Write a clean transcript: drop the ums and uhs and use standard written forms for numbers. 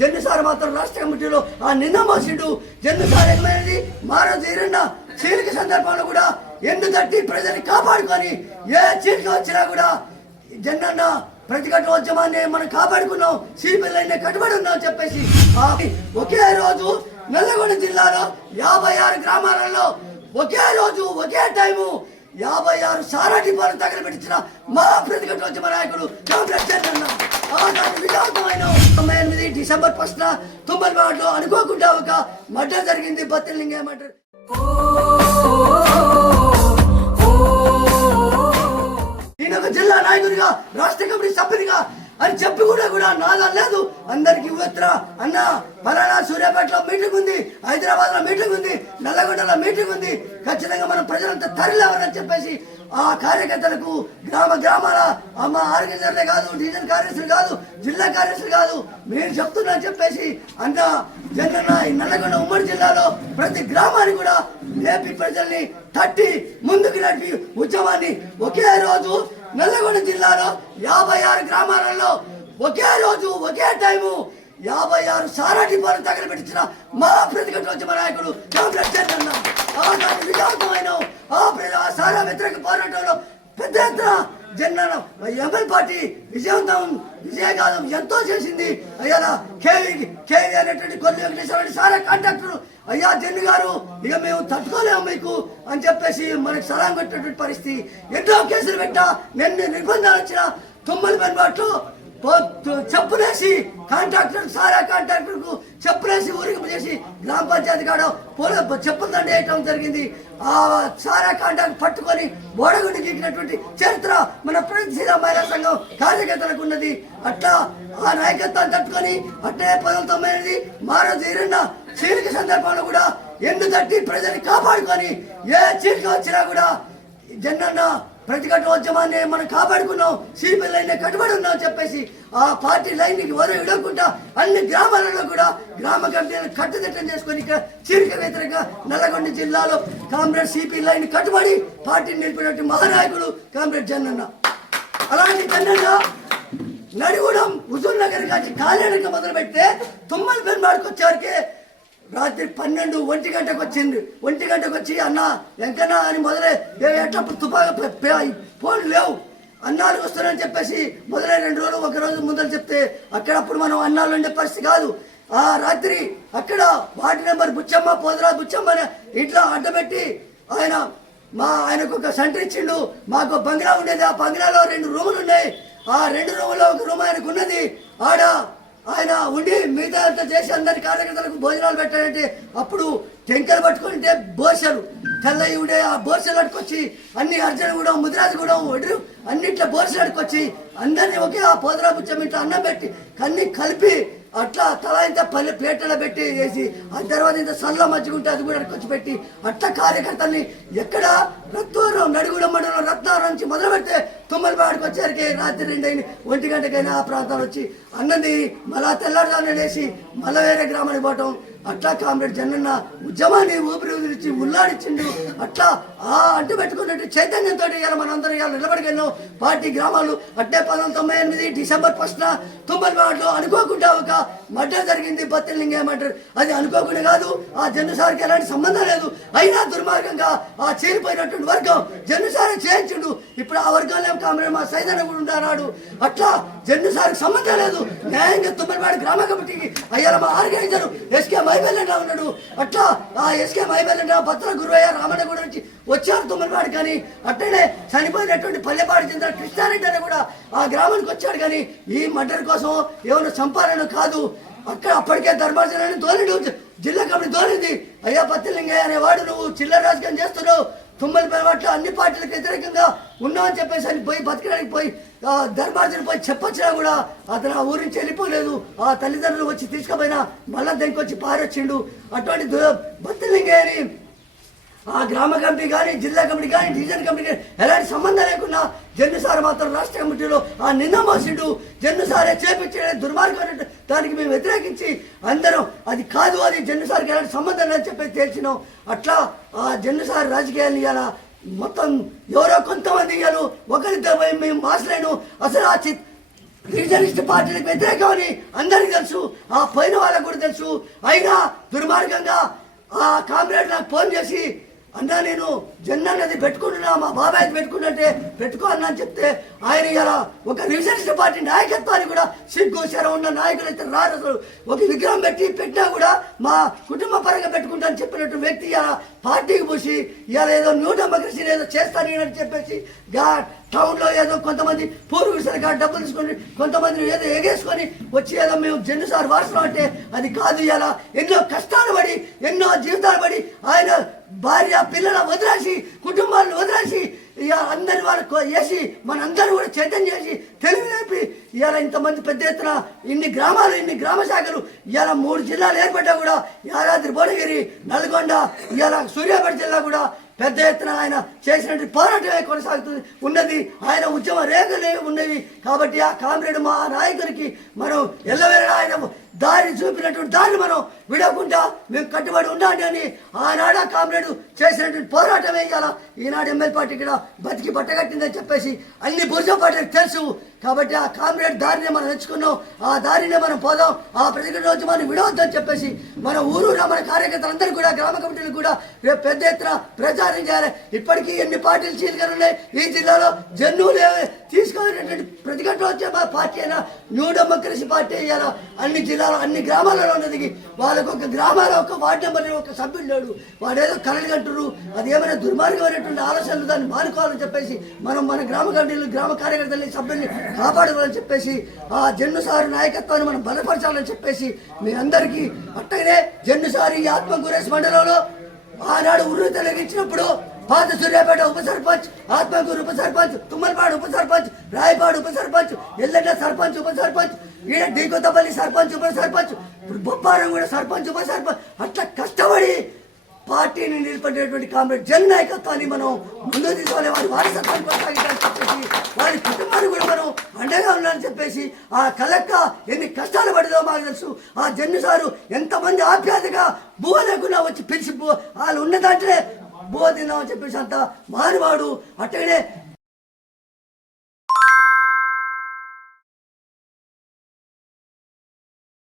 జన్నుసారి మాత్రం రాష్ట్ర కమిటీలో ఆ నిన్న మోసిండు. జన్నుసారి ఏమైనది మారో తీరన్న చీలిక సందర్భంలో కూడా ఎండు తట్టి ప్రజల్ని కాపాడుకొని ఏ చీలిక వచ్చినా కూడా జన్నన్న ప్రతిఘటనోద్యమాన్ని మనం కాపాడుకున్నాం, సిపిఎల్ఐని కట్టుబడి ఉన్నాం చెప్పేసి ఒకే రోజు నల్లగొండ జిల్లాలో 56 గ్రామాలలో ఒకే రోజు ఒకే టైము 56 సారా డిపోలు తగలబెట్టించిన మా ప్రతిఘటనోద్యమ నాయకుడు విజయవంతమైన 98 డిసెంబర్ 1న తుమ్మలపాడులో అనుకోకుండా ఒక మర్డర్ జరిగింది. బత్తిలింగయ్య మర్డర్. నేను ఒక జిల్లా నాయకుడిగా రాష్ట్ర కమిటీ సభ్యునిగా అని చెప్పి కూడా నాదా లేదు. అందరికి ఉత్తర అన్న పలానా సూర్యాపేటలో మీటింగ్ ఉంది, హైదరాబాద్ లో మీటింగ్ ఉంది, నల్లగొండలో మీటింగ్ ఉంది, ఖచ్చితంగా మనం ప్రజలంతా తరలిలేవని చెప్పేసి ఆ కార్యకర్తలకు గ్రామాల అమ్మ ఆర్గనైజర్లే కాదు, డివిజన్ కార్యదర్శులు కాదు, జిల్లా కార్యదర్శులు కాదు, మీరు చెప్తున్నా చెప్పేసి అన్న జగన్న ఈ నల్లగొండ ఉమ్మడి జిల్లాలో ప్రతి గ్రామాన్ని కూడా ఏపీ ప్రజల్ని తట్టి ముందుకు నడిపి ఉద్యమాన్ని ఒకే రోజు నల్లగొండ జిల్లాలో 56 గ్రామాలలో ఒకే రోజు ఒకే టైము 56 సారా డిపోలు తగలబెట్టించిన మా ప్రతిఘటనోద్యమ నాయకుడు విజయవంతమైన ఆ సారా వ్యతిరేక పోరాటంలో పెద్ద ఎత్తున జనరల్ ఎంఎల్ పార్టీ విజయగాథం ఎంతో చేసింది. అయ్యా కేవీ అనేటువంటి కొల్లి వెంకటేశ్వర సారా కాంట్రాక్టర్ అయ్యా జన్ను గారు ఇక మేము తట్టుకోలేము మీకు అని చెప్పేసి మనకు సలాం కొట్టినటువంటి పరిస్థితి. ఎన్నో కేసులు పెట్టా నిన్ను నిర్బంధాలు వచ్చిన తుమ్మల పెన్బాట్లో చెప్పులేసి సారా కాంట్రాక్టర్ కు చెప్పులేసి ఊరికి చేసి గ్రామ పంచాయతీ కాడ చెప్పులు దండ వేయటం జరిగింది. ఆ సారా కాంట్రాక్ట్ పట్టుకొని బోడగుండి గీకినటువంటి చరిత్ర మన ప్రగతిశీల మహిళా సంఘం కార్యకర్తలకు ఉన్నది. అట్లా ఆ నాయకత్వాన్ని తట్టుకొని అట్లే 1998 మారో తీరన్న చీలిక సందర్భంలో కూడా ఎండు తట్టి ప్రజల్ని కాపాడుకొని ఏ చీలిక వచ్చినా కూడా జన్నన్న ప్రతిఘటనోద్యమాన్ని మనం కాపాడుకున్నాం, సిపిఎల్ఐని కట్టుబడి ఉన్నాం చెప్పేసి ఆ పార్టీ లైన్ విడకుండా అన్ని గ్రామాలలో కూడా గ్రామ కమిటీలను కట్టుదిట్టం చేసుకొని చీలిక వ్యతిరేక నల్లగొండ జిల్లాలో కామ్రేడ్ సిపిఎల్ఐని కట్టుబడి పార్టీని నిలిపినట్టు మహానాయకుడు కామ్రేడ్ జన్నన్న. అలాంటి జన్నన్న నడిగూడెం హుజూర్ నగర్ కాచి కాలేడక మొదలు పెడితే తుమ్మల పెన్మాడికి వచ్చేవరకే రాత్రి 12 1 గంటకు వచ్చింది. 1 గంటకు వచ్చి అన్న వెంకన్న అని మొదలై ఎట్లప్పుడు తుపాగా ఫోన్లు లేవు, అన్నాలు వస్తారని చెప్పేసి మొదలై 2 రోజులు 1 రోజు ముందర చెప్తే అక్కడప్పుడు మనం అన్నాలు ఉండే పరిస్థితి కాదు. ఆ రాత్రి అక్కడ వార్డు నెంబర్ బుచ్చమ్మ పోదరా బుచ్చమ్మ ఇంట్లో అడ్డబెట్టి ఆయనకు ఒక సెంటర్ ఇచ్చిండు. మాకు బంగ్లా ఉండేది, ఆ బంగ్లాలో 2 రూములు ఉన్నాయి. ఆ 2 రూముల్లో ఒక రూమ్ ఆయనకు ఉన్నది. ఆయన ఉండి మిగతా అంతా చేసి అందరి కార్యకర్తలకు భోజనాలు పెట్టాడంటే అప్పుడు టెంకలు పట్టుకుంటే బోసలు తెల్లయి ఉండే ఆ బోసలు అడుకొచ్చి అన్ని అర్జునగూడెం ముదిరాజగూడెం ఒడ్రు అన్నిట్లో బోసలు అడుకొచ్చి అందరినీ ఒకే ఆ పోదరా బుచ్చం ఇంట్లో అన్నం పెట్టి కన్ని కలిపి అట్లా తల ఇంత పల్లె పేటలో పెట్టి వేసి ఆ తర్వాత ఇంత సల్ల మజ్జిగుంటే అది కూడా అడుకొచ్చి పెట్టి అట్లా కార్యకర్తల్ని ఎక్కడ రత్నవరం నడిగూడెం మండలం రత్నవరం నుంచి మొదలు పెడితే తుమ్మలపాడికి వచ్చేసరికి రాత్రి 2 అయింది. 1 గంటకైనా ఆ ప్రాంతాలు వచ్చి అన్నది మళ్ళా తెల్లారుజామున వేసి మళ్ళా వేరే గ్రామానికి పోవటం. అట్లా కామ్రేడ్ జన్నన్న ఉద్యమాన్ని ఊపిరిచి ఉల్లాడిచ్చిండు. అట్లా ఆ అంటు పెట్టుకున్నట్టు చైతన్యంతో ఇలా మనందరం ఇలా నిలబడికెళ్ళాం. పార్టీ గ్రామాలు అట్టే 1998 డిసెంబర్ 1న తుమ్మలపాడులో అనుకోకుండా ఒక మర్డర్ జరిగింది. బత్తిలింగయ్య మర్డర్. అది అనుకోకుండా కాదు, ఆ జన్ను సార్కి ఎలాంటి సంబంధం లేదు. అయినా దుర్మార్గంగా ఆ చేరిపోయినటువంటి వర్గం జన్ను సారే చేయించుండు. ఇప్పుడు ఆ వర్గంలో కామ్రేడ్ మా సైదన్న కూడా ఉంటున్నాడు. అట్లా జన్ను సార్కి సంబంధం లేదు. న్యాయంగా తుమ్మలపాడు గ్రామ కమిటీకి అయ్యాల మా ఆర్గనైజర్ ఎస్కే మైబెల్లంగా ఉన్నాడు. అట్లా ఆ ఎస్కే మైబెల్లంగా భద్ర గురువయ్య రామన్నగూడ నుంచి వచ్చారు తుమ్మలపాడు. కానీ అట్లనే చనిపోయినటువంటి పల్లెపాడు చెందిన కృష్ణారెడ్డి అని కూడా ఆ గ్రామానికి వచ్చాడు. కానీ ఈ మర్డర్ కోసం ఏమైనా చంపాలని కాదు. అక్కడ అప్పటికే ధర్మార్జనాన్ని తోలిండు, జిల్లా కమిటీ తోలింది. అయ్యా బత్తిలింగయ్య అనేవాడు నువ్వు చిల్లర రాజకీయం చేస్తున్నావు, తుమ్మలపాడు అన్ని పార్టీలకు వ్యతిరేకంగా ఉన్నామని చెప్పేసి అని పోయి బతకడానికి పోయి ధర్మార్జన పోయి చెప్పొచ్చినా కూడా అతను ఆ ఊరి నుంచి వెళ్ళిపోలేదు. ఆ తల్లిదండ్రులు వచ్చి తీసుకుపోయినా మళ్ళా దానికి వచ్చి పారొచ్చిండు. అటువంటి బత్తిలింగయ్యని ఆ గ్రామ కమిటీ కానీ జిల్లా కమిటీ కానీ డివిజన్ కమిటీ కానీ ఎలాంటి సంబంధం లేకుండా జన్నుసారి మాత్రం రాష్ట్ర కమిటీలో ఆ నిన్న మోసిండు. జన్నుసారే చేపించే దుర్మార్గం దానికి మేము వ్యతిరేకించి అందరం అది కాదు, అది జన్నుసారికి ఎలాంటి సంబంధం లేదని చెప్పి తేల్చినాం. అట్లా ఆ జన్నుసారి రాజకీయాలు ఇవ్వాలా మొత్తం ఎవరో కొంతమంది ఇవ్వాలి, ఒకరిద్దరు మేము మాసలేను. అసలు రీజనలిస్ట్ పార్టీలకు వ్యతిరేకమని అందరికీ తెలుసు, ఆ పోయిన వాళ్ళకు కూడా తెలుసు. అయినా దుర్మార్గంగా ఆ కామ్రేడ్ నాకు ఫోన్ చేసి, అన్నా నేను జెండాన్నది పెట్టుకుంటున్నా, మా బాబాయ్ పెట్టుకుంటుంటే పెట్టుకో అన్నా అని చెప్తే, ఆయన ఇలా ఒక రీజనలిస్ట్ పార్టీ నాయకత్వాన్ని కూడా సిగ్గు శరం ఉన్న నాయకులు అయితే రారు. అసలు ఒక విగ్రహం పెట్టినా కూడా మా కుటుంబ పరంగా పెట్టుకుంటా అని చెప్పినట్టు వ్యక్తి ఇలా పార్టీకి పూసి ఇలా ఏదో న్యూ డెమోక్రసీని ఏదో చేస్తానని చెప్పేసి టౌన్లో ఏదో కొంతమంది పూర్వీకుల కాడ డబ్బులు తీసుకొని కొంతమంది ఏదో ఎగేసుకొని వచ్చి ఏదో మేము జెండు సార్ వారసులు అంటే అది కాదు. ఇలా ఎన్నో కష్టాలు పడి ఎన్నో జీవితాలు పడి ఆయన భార్య పిల్లల వదిలేసి కుటుంబాలను వదిలేసి ఇక అందరి వాళ్ళకు వేసి మనందరూ కూడా చైతన్యం చేసి తెలివి నేర్పి ఇవాళ ఇంతమంది పెద్ద ఎత్తున ఇన్ని గ్రామాలు ఇన్ని గ్రామ శాఖలు ఇవాళ 3 జిల్లాలు ఏర్పడ్డా కూడా యాదాద్రి భువనగిరి నల్గొండ ఇవాళ సూర్యాపేట జిల్లా కూడా పెద్ద ఎత్తున ఆయన చేసినట్టు పోరాటమే కొనసాగుతుంది ఉన్నది. ఆయన ఉద్యమ రేఖలే ఉన్నవి. కాబట్టి ఆ కామ్రేడ్ మా నాయకునికి మనం ఎల్లవేళ ఆయన దారి చూపినటువంటి దారిని మనం విడకుండా మేము కట్టుబడి ఉండాలి అని ఆనాడు ఆ కామ్రేడ్ చేసినటువంటి పోరాటమే ఇవాళ ఈనాడు ఎమ్మెల్యే పార్టీ కూడా బతికి పట్టగట్టిందని చెప్పేసి అన్ని బుర్జ పార్టీలకు తెలుసు. కాబట్టి ఆ కామ్రేడ్ దారిని మనం ఎంచుకున్నాం, ఆ దారినే మనం పోదాం, ఆ ప్రతి రోజు మనం విడవద్దని చెప్పేసి మన ఊరూరా మన కార్యకర్తలందరూ కూడా గ్రామ కమిటీలు కూడా రేపు పెద్ద ఎత్తున ప్రచారం చేయాలి. ఇప్పటికీ ఎన్ని పార్టీలు చీలికలు ఉన్నాయి ఈ జిల్లాలో, జన్నులు తీసుకోవాలనేటువంటి ప్రతిఘటన వచ్చే మా పార్టీ అయినా న్యూ డెమోక్రసీ పార్టీ అయ్యాలా అన్ని జిల్లాలో అన్ని గ్రామాలలో ఉన్నది. వాళ్ళకు ఒక గ్రామాల ఒక వార్డు నెంబర్ ఒక సభ్యుడు లేడు, వాడు ఏదో కలలు కంటున్నారు. అది ఏమైనా దుర్మార్గమైనటువంటి ఆలోచనలు దాన్ని మానుకోవాలని చెప్పేసి మనం మన గ్రామ కమిటీలు గ్రామ కార్యకర్తలని సభ్యుల్ని కాపాడుకోవాలని చెప్పేసి ఆ జన్ను సారు నాయకత్వాన్ని మనం బలపరచాలని చెప్పేసి మీ అందరికీ. అట్టగానే జన్ను సారు ఈ ఆత్మకూరేశ్ మండలంలో ఆనాడు ఉర్రు తొలగించినప్పుడు పాత సూర్యాపేట ఉప సర్పంచ్, ఆత్మకూరు ఉప సర్పంచ్, తుమ్మలపాడు ఉప సర్పంచ్, రాయపాడు ఉప సర్పంచ్, ఎల్లెడ్డ సర్పంచ్ ఉప సర్పంచ్, ఈడ డీకొత్తపల్లి సర్పంచ్ ఉప సర్పంచ్, ఇప్పుడు బొప్పారం కూడా సర్పంచ్ ఉప సర్పంచ్, అట్లా కష్టపడి పార్టీని నిలబడేటువంటి కామ్రేడ్ జన్ నాయకత్వాన్ని మనం ముందుకు తీసుకోవాలి. వారి వారసత్వాన్ని కొనసాగించాలని చెప్పేసి వారి కుటుంబాన్ని కూడా మనం అండగా ఉండాలని చెప్పేసి ఆ కలెక్క ఎన్ని కష్టాలు పడిందో మాకు తెలుసు. ఆ జన్ను సారు ఎంతమంది ఆప్యాయతగా బువ్వ లేకుండా వచ్చి పిలిచి వాళ్ళు ఉన్న దాంట్లే బువ్వ తిందామని చెప్పేసి అంత మానవాడు. అట్టగానే